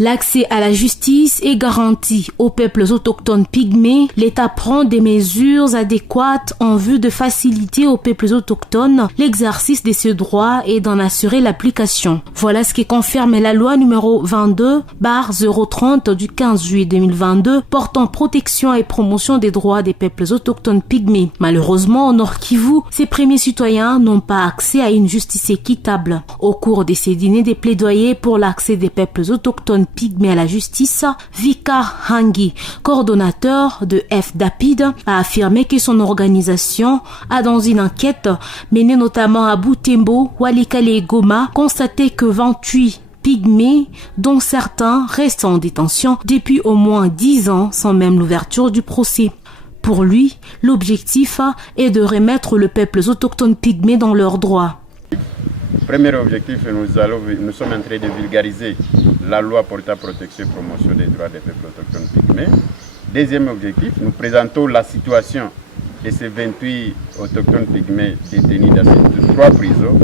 L'accès à la justice est garanti aux peuples autochtones pygmées. L'État prend des mesures adéquates en vue de faciliter aux peuples autochtones l'exercice de ce droit et d'en assurer l'application. Voilà ce qui confirme la loi numéro 22/030 du 15 juillet 2022 portant protection et promotion des droits des peuples autochtones pygmées. Malheureusement, au Nord Kivu, ces premiers citoyens n'ont pas accès à une justice équitable. Au cours de ces dîners des plaidoyers pour l'accès des peuples autochtones pygmées à la justice, Vika Hangi, coordonnateur de FDAPID, a affirmé que son organisation a, dans une enquête menée notamment à Butembo, Walikale et Goma, constaté que 28 pygmées, dont certains restent en détention depuis au moins 10 ans sans même l'ouverture du procès. Pour lui, l'objectif est de remettre le peuple autochtone pygmée dans leurs droits. Premier objectif, nous sommes en train de vulgariser la loi portant protection et promotion des droits des peuples autochtones pygmées. Deuxième objectif, nous présentons la situation de ces 28 autochtones pygmées détenus dans ces 3 prisons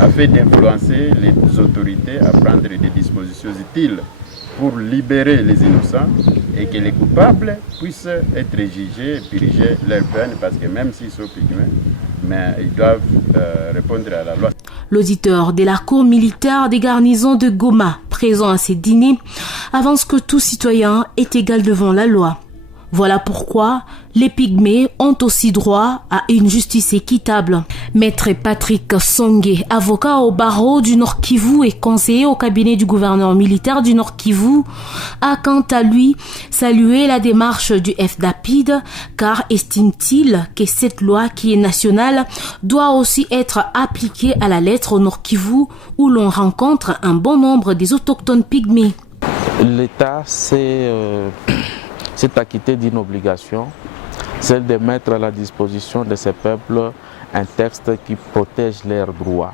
afin d'influencer les autorités à prendre des dispositions utiles pour libérer les innocents et que les coupables puissent être jugés et purger leur peine, parce que même s'ils sont pygmées, mais ils doivent répondre à la loi. L'auditeur de la cour militaire des garnisons de Goma, présent à ces dîners, avance que tout citoyen est égal devant la loi. Voilà pourquoi les pygmées ont aussi droit à une justice équitable. Maître Patrick Songé, avocat au barreau du Nord Kivu et conseiller au cabinet du gouverneur militaire du Nord Kivu, a quant à lui salué la démarche du FDAPID, car estime-t-il que cette loi qui est nationale doit aussi être appliquée à la lettre au Nord Kivu, où l'on rencontre un bon nombre des autochtones pygmées. L'État s'est acquitté d'une obligation, celle de mettre à la disposition de ces peuples un texte qui protège leurs droits.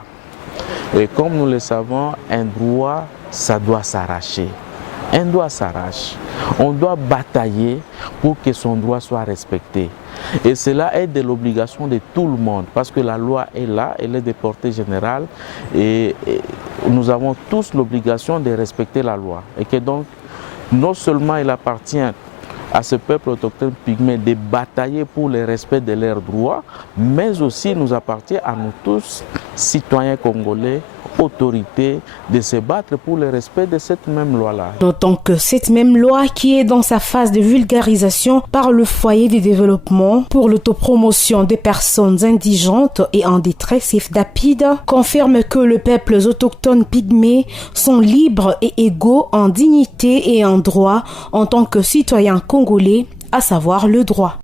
Et comme nous le savons, un droit, ça doit s'arracher. Un droit s'arrache. On doit batailler pour que son droit soit respecté. Et cela est de l'obligation de tout le monde, parce que la loi est là, elle est de portée générale, et nous avons tous l'obligation de respecter la loi. Et que donc, non seulement il appartient à ce peuple autochtone pygmée de batailler pour le respect de leurs droits, mais aussi nous appartient à nous tous, citoyens congolais, autorités, de se battre pour le respect de cette même loi-là. Notons que cette même loi, qui est dans sa phase de vulgarisation par le foyer de développement pour l'autopromotion des personnes indigentes et en détresse FDAPID, confirme que les peuples autochtones pygmées sont libres et égaux en dignité et en droit en tant que citoyens congolais, à savoir le droit.